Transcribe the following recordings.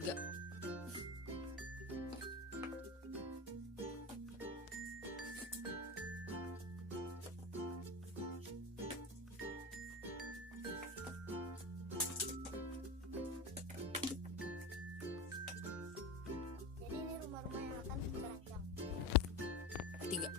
3. Jadi ini rumah-rumah yang akan dirancang. 3.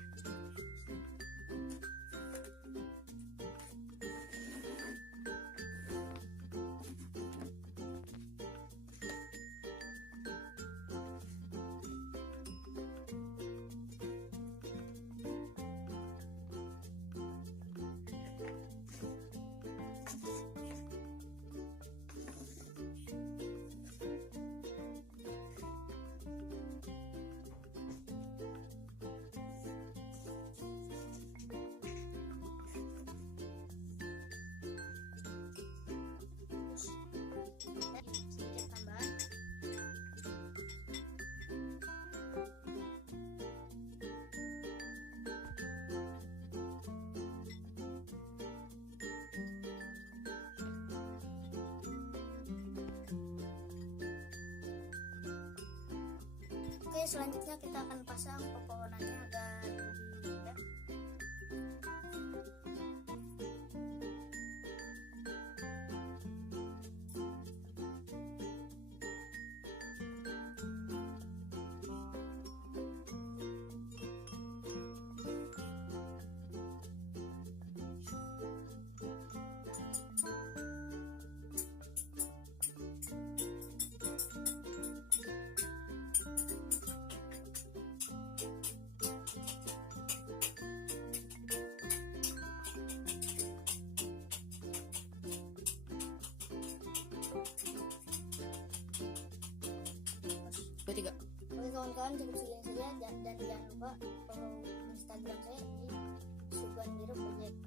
Sedikit tambahan. Oke, selanjutnya kita akan pasang pepohonannya agar lebih indah. Tiga. Oke kawan-kawan, cukup segini saja dan jangan lupa follow Instagram saya di SubandiroProject.